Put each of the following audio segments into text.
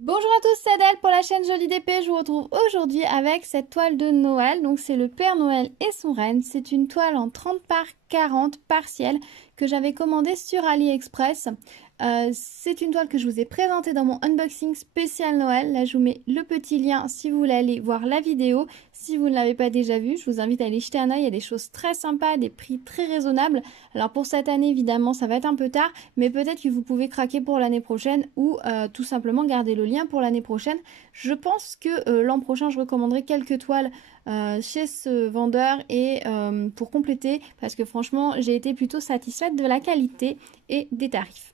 Bonjour à tous, c'est Adèle pour la chaîne Jolie DP. Je vous retrouve aujourd'hui avec cette toile de Noël. Donc c'est le Père Noël et son reine. C'est une toile en 30 par 40 partielle que j'avais commandée sur AliExpress. C'est une toile que je vous ai présentée dans mon unboxing spécial Noël. Là je vous mets le petit lien si vous voulez aller voir la vidéo. Si vous ne l'avez pas déjà vue, je vous invite à aller jeter un œil. Il y a des choses très sympas, des prix très raisonnables. Alors pour cette année évidemment ça va être un peu tard, mais peut-être que vous pouvez craquer pour l'année prochaine ou tout simplement garder le lien pour l'année prochaine. Je pense que l'an prochain je recommanderai quelques toiles chez ce vendeur et pour compléter, parce que franchement j'ai été plutôt satisfaite de la qualité et des tarifs.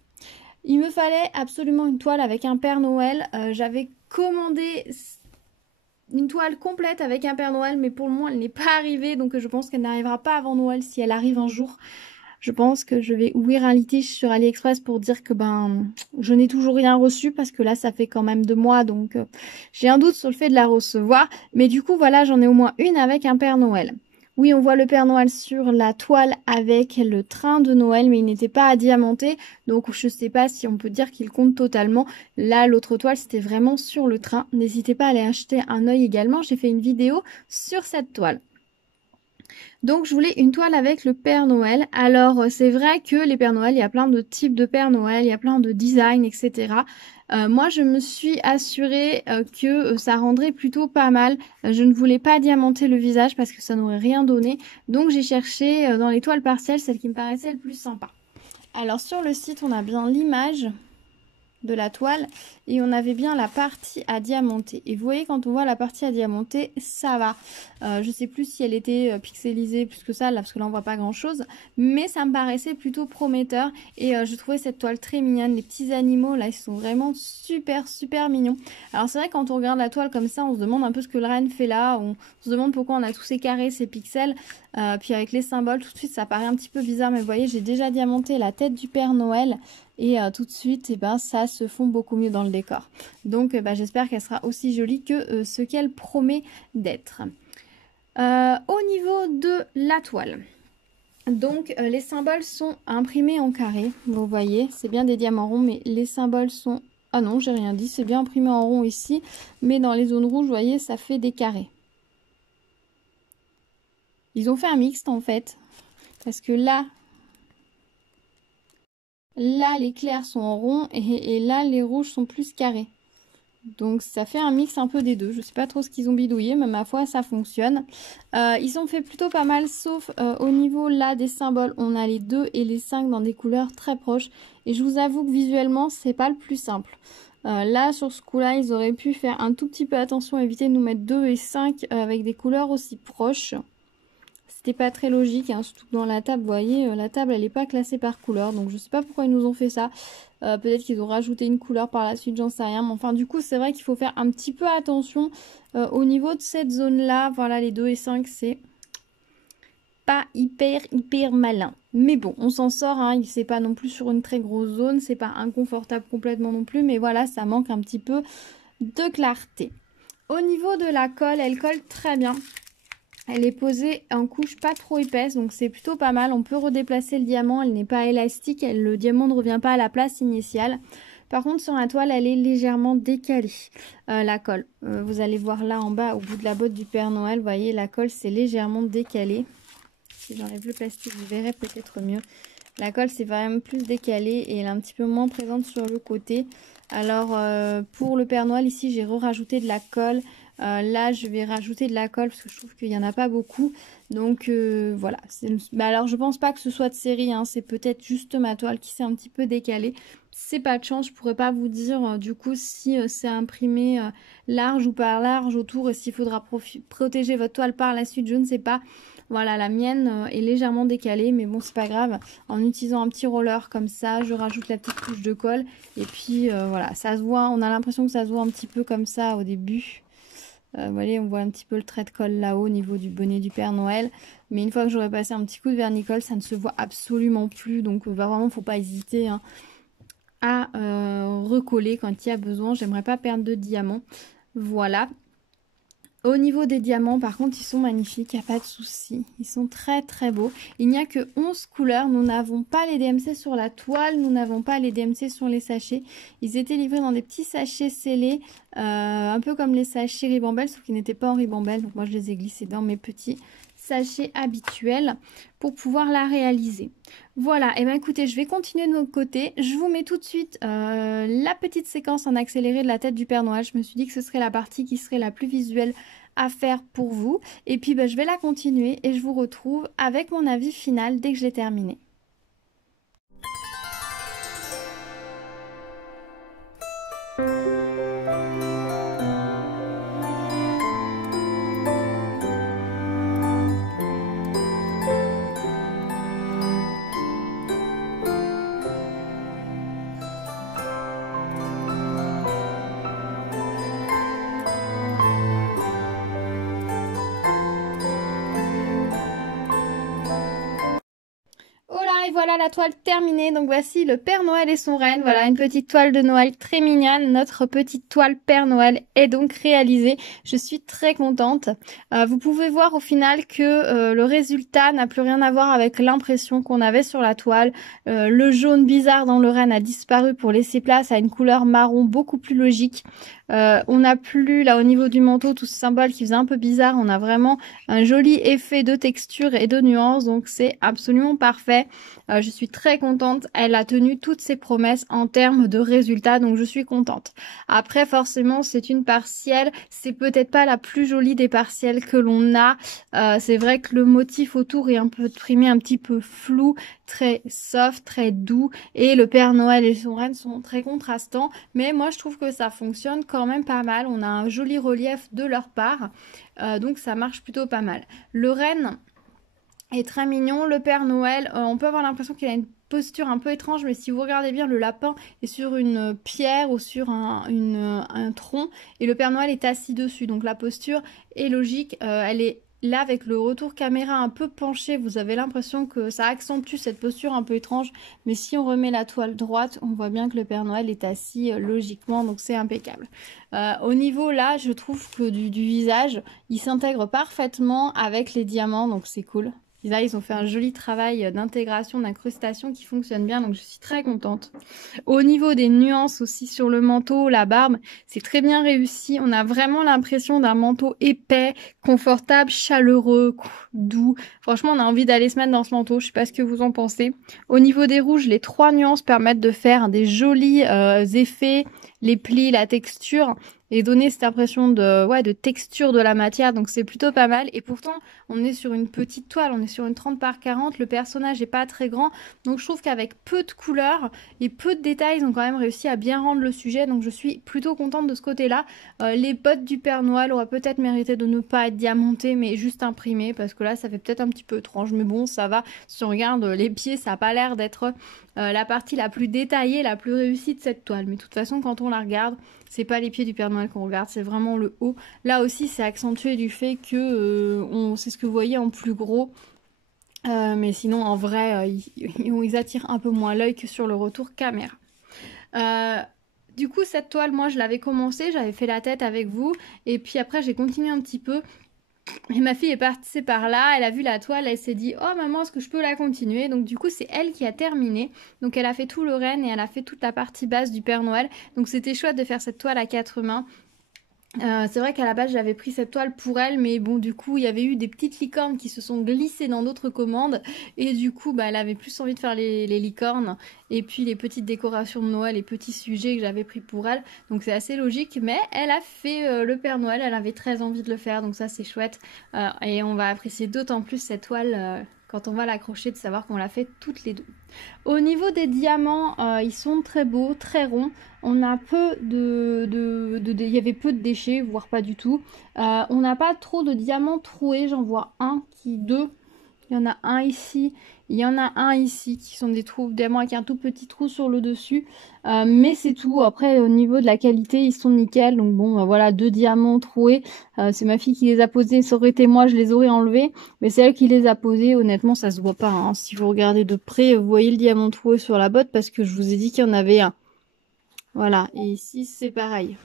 Il me fallait absolument une toile avec un Père Noël. J'avais commandé une toile complète avec un Père Noël, mais pour le moment elle n'est pas arrivée, donc je pense qu'elle n'arrivera pas avant Noël. Si elle arrive un jour, je pense que je vais ouvrir un litige sur AliExpress pour dire que je n'ai toujours rien reçu, parce que là ça fait quand même 2 mois, donc j'ai un doute sur le fait de la recevoir. Mais du coup voilà, j'en ai au moins une avec un Père Noël. Oui, on voit le Père Noël sur la toile avec le train de Noël, mais il n'était pas à diamanter, donc je ne sais pas si on peut dire qu'il compte totalement. Là, l'autre toile, c'était vraiment sur le train. N'hésitez pas à aller acheter un œil également, j'ai fait une vidéo sur cette toile. Donc je voulais une toile avec le Père Noël. Alors c'est vrai que les Pères Noël, il y a plein de types de Père Noël, il y a plein de designs, etc. Moi je me suis assurée que ça rendrait plutôt pas mal. Je ne voulais pas diamanter le visage parce que ça n'aurait rien donné. Donc j'ai cherché dans les toiles partielles celle qui me paraissait le plus sympa. Alors sur le site on a bien l'image de la toile et on avait bien la partie à diamanter, et vous voyez, quand on voit la partie à diamanter, ça va. Je sais plus si elle était pixelisée plus que ça là, parce que là on voit pas grand chose, mais ça me paraissait plutôt prometteur et je trouvais cette toile très mignonne. Les petits animaux là, ils sont vraiment super mignons. Alors c'est vrai, quand on regarde la toile comme ça, on se demande un peu ce que le reine fait là, on se demande pourquoi on a tous ces carrés, ces pixels. Puis avec les symboles, tout de suite ça paraît un petit peu bizarre, mais vous voyez, j'ai déjà diamanté la tête du Père Noël et tout de suite, ça se fond beaucoup mieux dans le décor. Donc j'espère qu'elle sera aussi jolie que ce qu'elle promet d'être. Au niveau de la toile, donc les symboles sont imprimés en carré, vous voyez, c'est bien des diamants ronds, mais les symboles sont... Ah non, j'ai rien dit, c'est bien imprimé en rond ici, mais dans les zones rouges, vous voyez, ça fait des carrés. Ils ont fait un mixte en fait, parce que là, les clairs sont en rond et là, les rouges sont plus carrés. Donc ça fait un mix un peu des deux. Je sais pas trop ce qu'ils ont bidouillé, mais ma foi ça fonctionne. Ils ont fait plutôt pas mal, sauf au niveau là des symboles, on a les 2 et les 5 dans des couleurs très proches. Et je vous avoue que visuellement c'est pas le plus simple. Là sur ce coup là, ils auraient pu faire un tout petit peu attention, éviter de nous mettre 2 et 5 avec des couleurs aussi proches. C'était pas très logique, hein, surtout que dans la table, vous voyez, la table elle n'est pas classée par couleur, donc je sais pas pourquoi ils nous ont fait ça. Peut-être qu'ils ont rajouté une couleur par la suite, j'en sais rien. Mais enfin, du coup, c'est vrai qu'il faut faire un petit peu attention au niveau de cette zone-là. Voilà, les 2 et 5, c'est pas hyper malin. Mais bon, on s'en sort, hein. C'est pas non plus sur une très grosse zone, c'est pas inconfortable complètement non plus, mais voilà, ça manque un petit peu de clarté. Au niveau de la colle, elle colle très bien. Elle est posée en couche pas trop épaisse, donc c'est plutôt pas mal. On peut redéplacer le diamant, elle n'est pas élastique, le diamant ne revient pas à la place initiale. Par contre, sur la toile, elle est légèrement décalée, la colle. Vous allez voir là en bas, au bout de la botte du Père Noël, vous voyez, la colle c'est légèrement décalée. Si j'enlève le plastique, vous verrez peut-être mieux. La colle c'est vraiment plus décalée et elle est un petit peu moins présente sur le côté. Alors pour le Père Noël ici, j'ai rajouté de la colle. Là je vais rajouter de la colle parce que je trouve qu'il n'y en a pas beaucoup. Donc voilà. Alors je pense pas que ce soit de série, hein. C'est peut-être juste ma toile qui s'est un petit peu décalée. C'est pas de chance, je pourrais pas vous dire du coup si c'est imprimé large ou pas large autour et s'il faudra protéger votre toile par la suite, je ne sais pas. Voilà, la mienne est légèrement décalée, mais bon, c'est pas grave. En utilisant un petit roller comme ça, je rajoute la petite couche de colle. Et puis voilà, ça se voit, on a l'impression que ça se voit un petit peu comme ça au début. Vous voyez, on voit un petit peu le trait de colle là-haut au niveau du bonnet du Père Noël. Mais une fois que j'aurai passé un petit coup de vernicole, ça ne se voit absolument plus. Donc vraiment, faut pas hésiter hein, à recoller quand il y a besoin. J'aimerais pas perdre de diamants. Voilà. Au niveau des diamants, par contre, ils sont magnifiques, il n'y a pas de souci. Ils sont très très beaux. Il n'y a que 11 couleurs. Nous n'avons pas les DMC sur la toile, nous n'avons pas les DMC sur les sachets. Ils étaient livrés dans des petits sachets scellés, un peu comme les sachets Ribambelle, sauf qu'ils n'étaient pas en Ribambelle. Donc moi, je les ai glissés dans mes petits sachets habituels pour pouvoir la réaliser. Voilà, et bien écoutez, je vais continuer de notre côté. Je vous mets tout de suite la petite séquence en accéléré de la tête du Père Noël. Je me suis dit que ce serait la partie qui serait la plus visuelle à faire pour vous. Et puis je vais la continuer et je vous retrouve avec mon avis final dès que je l'ai terminé. Et voilà la toile terminée. Donc voici le Père Noël et son reine. Voilà une petite toile de Noël très mignonne. Notre petite toile Père Noël est donc réalisée. Je suis très contente. Vous pouvez voir au final que le résultat n'a plus rien à voir avec l'impression qu'on avait sur la toile. Le jaune bizarre dans le renne a disparu pour laisser place à une couleur marron beaucoup plus logique. On n'a plus là au niveau du manteau tout ce symbole qui faisait un peu bizarre. On a vraiment un joli effet de texture et de nuances. Donc c'est absolument parfait. Je suis très contente, elle a tenu toutes ses promesses en termes de résultats, donc je suis contente. Après forcément c'est une partielle, c'est peut-être pas la plus jolie des partielles que l'on a, c'est vrai que le motif autour est un peu trimé, un petit peu flou, très soft, très doux, et le Père Noël et son reine sont très contrastants, mais moi je trouve que ça fonctionne quand même pas mal, on a un joli relief de leur part, donc ça marche plutôt pas mal. Le renne est très mignon. Le Père Noël, on peut avoir l'impression qu'il a une posture un peu étrange, mais si vous regardez bien, le lapin est sur une pierre ou sur un tronc et le Père Noël est assis dessus. Donc la posture est logique, elle est là avec le retour caméra un peu penché, vous avez l'impression que ça accentue cette posture un peu étrange, mais si on remet la toile droite, on voit bien que le Père Noël est assis logiquement, donc c'est impeccable. Au niveau là, je trouve que du visage, il s'intègre parfaitement avec les diamants, donc c'est cool. Et là, ils ont fait un joli travail d'intégration, d'incrustation qui fonctionne bien, donc je suis très contente. Au niveau des nuances aussi sur le manteau, la barbe, c'est très bien réussi. On a vraiment l'impression d'un manteau épais, confortable, chaleureux, doux. Franchement, on a envie d'aller se mettre dans ce manteau. Je sais pas ce que vous en pensez. Au niveau des rouges, les 3 nuances permettent de faire des jolis effets, les plis, la texture, et donner cette impression de texture de la matière, donc c'est plutôt pas mal. Et pourtant on est sur une petite toile, on est sur une 30 par 40, le personnage est pas très grand, donc je trouve qu'avec peu de couleurs et peu de détails, ils ont quand même réussi à bien rendre le sujet, donc je suis plutôt contente de ce côté là. Les bottes du Père Noël auraient peut-être mérité de ne pas être diamantées mais juste imprimées, parce que là ça fait peut-être un petit peu étrange, mais bon ça va. Si on regarde les pieds, ça n'a pas l'air d'être la partie la plus détaillée, la plus réussie de cette toile, mais de toute façon quand on la regarde, c'est pas les pieds du Père Noël qu'on regarde, c'est vraiment le haut. Là aussi, c'est accentué du fait que c'est ce que vous voyez en plus gros. Mais sinon, en vrai, ils attirent un peu moins l'œil que sur le retour caméra. Du coup, cette toile, moi, je l'avais commencé, j'avais fait la tête avec vous. Et puis après, j'ai continué un petit peu. Et ma fille est partie par là, elle a vu la toile, elle s'est dit « Oh maman, est-ce que je peux la continuer ?» Donc du coup, c'est elle qui a terminé. Donc elle a fait tout le renne et elle a fait toute la partie basse du Père Noël. Donc c'était chouette de faire cette toile à 4 mains. C'est vrai qu'à la base j'avais pris cette toile pour elle, mais bon du coup il y avait eu des petites licornes qui se sont glissées dans d'autres commandes et du coup elle avait plus envie de faire les licornes et puis les petites décorations de Noël, les petits sujets que j'avais pris pour elle, donc c'est assez logique, mais elle a fait le Père Noël, elle avait très envie de le faire, donc ça c'est chouette et on va apprécier d'autant plus cette toile quand on va l'accrocher, de savoir qu'on l'a fait toutes les deux. Au niveau des diamants, ils sont très beaux, très ronds. On a il y avait peu de déchets, voire pas du tout. On n'a pas trop de diamants troués. J'en vois deux. Il y en a un ici. Il y en a un ici qui sont des diamants avec un tout petit trou sur le dessus. Mais c'est tout. Après, au niveau de la qualité, ils sont nickel. Donc bon, voilà, 2 diamants troués. C'est ma fille qui les a posés. Ça aurait été moi, je les aurais enlevés. Mais c'est elle qui les a posés. Honnêtement, ça se voit pas, hein. Si vous regardez de près, vous voyez le diamant troué sur la botte parce que je vous ai dit qu'il y en avait un. Voilà. Et ici, c'est pareil.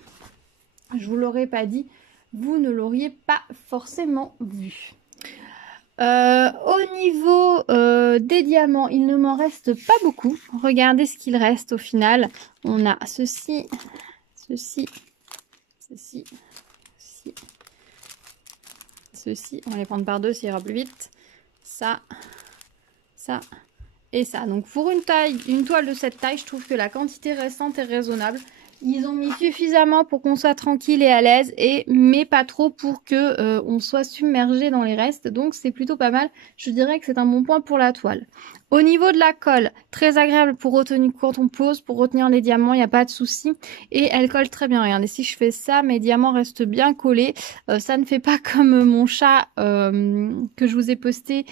Je vous l'aurais pas dit. vous ne l'auriez pas forcément vu. Au niveau des diamants, il ne m'en reste pas beaucoup. Regardez ce qu'il reste au final. On a ceci, ceci, ceci, ceci, ceci. On va les prendre par deux, ça ira plus vite. Ça, ça et ça. Donc pour une toile de cette taille, je trouve que la quantité restante est raisonnable. Ils ont mis suffisamment pour qu'on soit tranquille et à l'aise, mais pas trop pour que on soit submergé dans les restes. Donc c'est plutôt pas mal. Je dirais que c'est un bon point pour la toile. Au niveau de la colle, très agréable pour retenir quand on pose, pour retenir les diamants, il n'y a pas de souci. Et elle colle très bien. Regardez, si je fais ça, mes diamants restent bien collés. Ça ne fait pas comme mon chat que je vous ai posté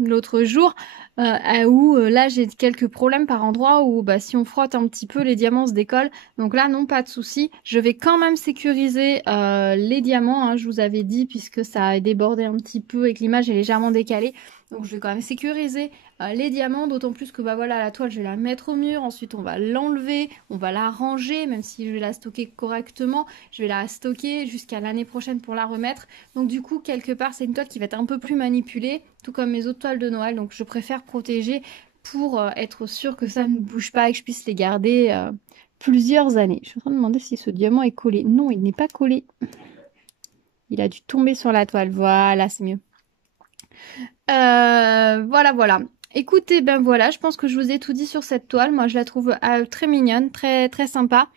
l'autre jour, où là j'ai quelques problèmes par endroit où si on frotte un petit peu les diamants se décollent. Donc là non, pas de souci. Je vais quand même sécuriser les diamants, hein, je vous avais dit, puisque ça a débordé un petit peu et que l'image est légèrement décalée. Donc je vais quand même sécuriser les diamants, d'autant plus que voilà, la toile je vais la mettre au mur, ensuite on va l'enlever, on va la ranger, même si je vais la stocker correctement, je vais la stocker jusqu'à l'année prochaine pour la remettre. Donc du coup quelque part c'est une toile qui va être un peu plus manipulée, tout comme mes autres toiles de Noël, donc je préfère protéger pour être sûr que ça ne bouge pas et que je puisse les garder plusieurs années. Je suis en train de demander si ce diamant est collé. Non, il n'est pas collé. Il a dû tomber sur la toile. Voilà, c'est mieux. Voilà. Écoutez, ben voilà, je pense que je vous ai tout dit sur cette toile. Moi, je la trouve très mignonne, très sympa.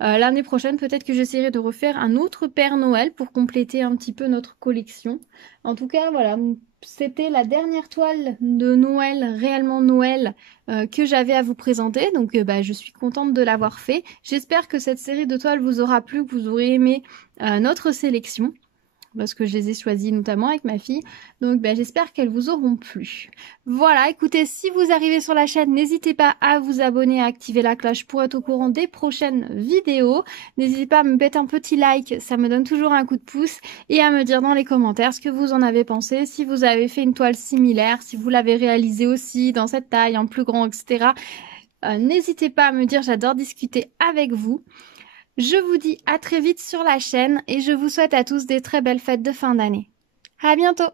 L'année prochaine, peut-être que j'essaierai de refaire un autre Père Noël pour compléter un petit peu notre collection. En tout cas, voilà, c'était la dernière toile de Noël, réellement Noël, que j'avais à vous présenter. Donc, je suis contente de l'avoir fait. J'espère que cette série de toiles vous aura plu, que vous aurez aimé notre sélection, parce que je les ai choisis notamment avec ma fille. Donc j'espère qu'elles vous auront plu. Voilà, écoutez, si vous arrivez sur la chaîne, n'hésitez pas à vous abonner, à activer la cloche pour être au courant des prochaines vidéos. N'hésitez pas à me mettre un petit like, ça me donne toujours un coup de pouce. Et à me dire dans les commentaires ce que vous en avez pensé, si vous avez fait une toile similaire, si vous l'avez réalisée aussi dans cette taille, en plus grand, etc. N'hésitez pas à me dire, j'adore discuter avec vous. Je vous dis à très vite sur la chaîne et je vous souhaite à tous des très belles fêtes de fin d'année. À bientôt!